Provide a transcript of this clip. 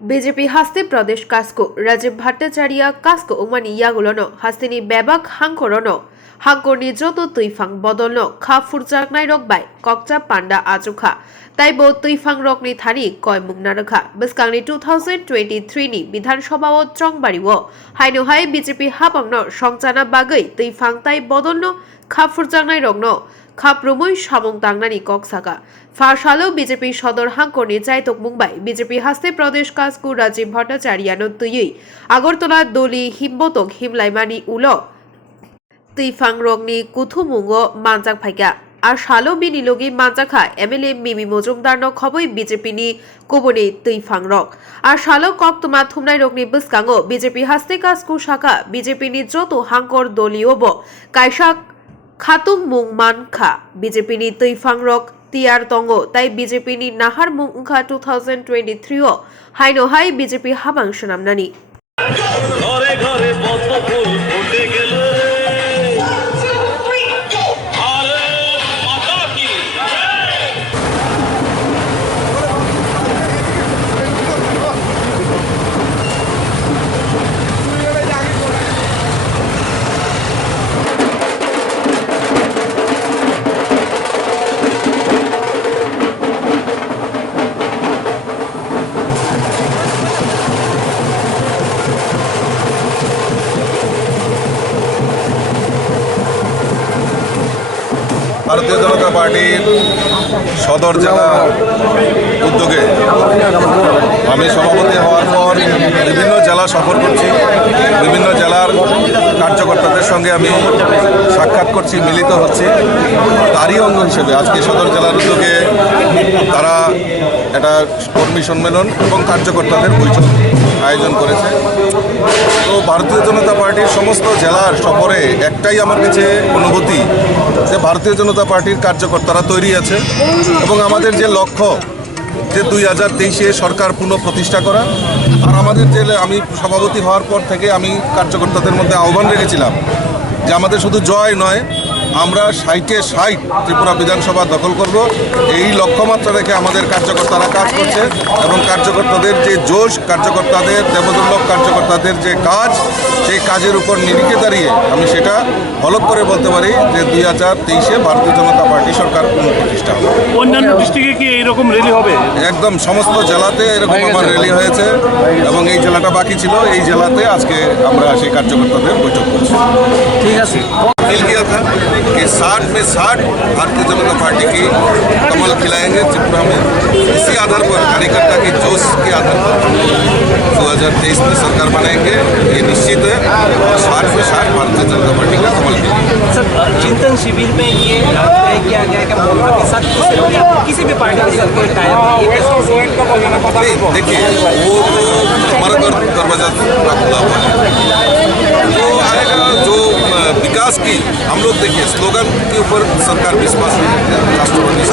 BJP हास्ते प्रदेश कास्को राजीव भट्टाचार्य कास्को उमानी यागुलोनो हास्तिनी बेबाक हांखरोनो हांखरनि जतो तुइफां बदलनो खा फुरजाक नायरक बाय ककचा पांडा आजुखा ताइबो तुइफां रकनि थानी कय मुंगना रखा बिस्कांनि 2023 नि विधानसभाओ चंगबारिओ हाइनोहाय बीजेपी हाबांनो संचाना बागै तुइफां ताइ बदलनो खा फुरजाक नायरकनो खाप्रमुई सामं तांनानि कक्साका फारसालो बीजेपी सदर हांखरनि चाइतक मुंबाई बीजेपी हास्ते प्रदेश कास्कु राजीव भट्टाचार्यानो तुयै आगरतला दली हिमबतक हिमलाइमानि उलो तुइफां रंगनि कुथुमुंगो मानजाक फाइका আর সালো বিনিলগি মানজাখা এমএলএ মিমি মজুমদারনো খবই বিজেপিনি কুবনি তুইফাং রক আর সালো কক্তমা থুমনাই রকনি বিস্কাঙ্গো বিজেপি হাস্তে কাস্কু শাখা বিজেপিনি যত হাঙ্কর দলীয়ব কাইসা খাতুং মুং মানখা বিজেপিনি তুইফাং রক তিয়ার তঙ্গ তাই বিজেপিনি নাহার মুংখা 2023 ও হাইনো হাই বিজেপি হাবাং সুনামনানি ঘরে ঘরে পদ্ম ফুল ফুটে গেল भारतीय जनता पार्टीर सदर जिला उद्योगे আমি সভাপতি হওয়ার পর বিভিন্ন জেলা সফর করছি বিভিন্ন জেলার কার্যকর্তাদের সঙ্গে আমি সাক্ষাৎ করছি মিলিত হচ্ছি তারই অঙ্গ হিসেবে আজকে সদর জেলার উদ্যোগে তারা একটা কর্মী সম্মেলন এবং কার্যকর্তাদের বৈঠক আয়োজন করেছে তো ভারতীয় জনতা পার্টির সমস্ত জেলার সফরে একটাই আমার কাছে অনুভূতি যে ভারতীয় জনতা পার্টির কার্যকর্তারা তৈরি আছে এবং আমাদের যে লক্ষ্য যে 2023-এ সরকার পুনঃপ্রতিষ্ঠা করা আর আমাদের যে আমি সভাপতি হওয়ার পর থেকে আমি কার্যকর্তাদের মধ্যে আহ্বান রেখেছিলাম যে আমাদের শুধু জয় নয় আমরা 60-এ 60 ত্রিপুরা বিধানসভা দখল করব এই লক্ষ্যমাত্রা রেখে আমাদের কার্যকর্তারা কাজ করছে এবং কার্যকর্তাদের যে জোশ কার্যকর্তাদের দেবদুর্লভ কার্যকর্তাদের যে কাজ সেই কাজের উপর নিরিখে দাঁড়িয়ে আমি সেটা ফলক করে বলতে পারি যে 2023-এ ভারতীয় জনতা পার্টি সরকার পুনঃপ্রতিষ্ঠা হবে। অন্যান্য ডিস্ট্রিক্টে কি এইরকম র্যালি হবে? একদম সমস্ত জেলাতে এরকম আমার র্যালি হয়েছে এবং এই জেলাটা বাকি ছিল এই জেলাতে আজকে আমরা সেই কার্যকর্তাদের বৈঠক করছি। ঠিক আছে। मिल गया था कि 60 में 60 भारतीय जनता पार्टी की कमल खिलाएंगे त्रिपुरा में इसी आधार पर कार्यकर्ता के जोश के आधार पर 2023 में सरकार बनाएंगे ये निश्चित है और 60 में 60 भारतीय जनता पार्टी का कमल खिलाएंगे। सर चिंतन शिविर में ये तय किया गया है कि मोहल्ला के साथ किसी भी पार्टी के साथ कोई टाइप नहीं। देखिए वो तो हमारा दरवाजा खुला हुआ है तो आएगा जो विकास की हम लोग देखिए स्लोगन के ऊपर सरकार विश्वास है राष्ट्रवादी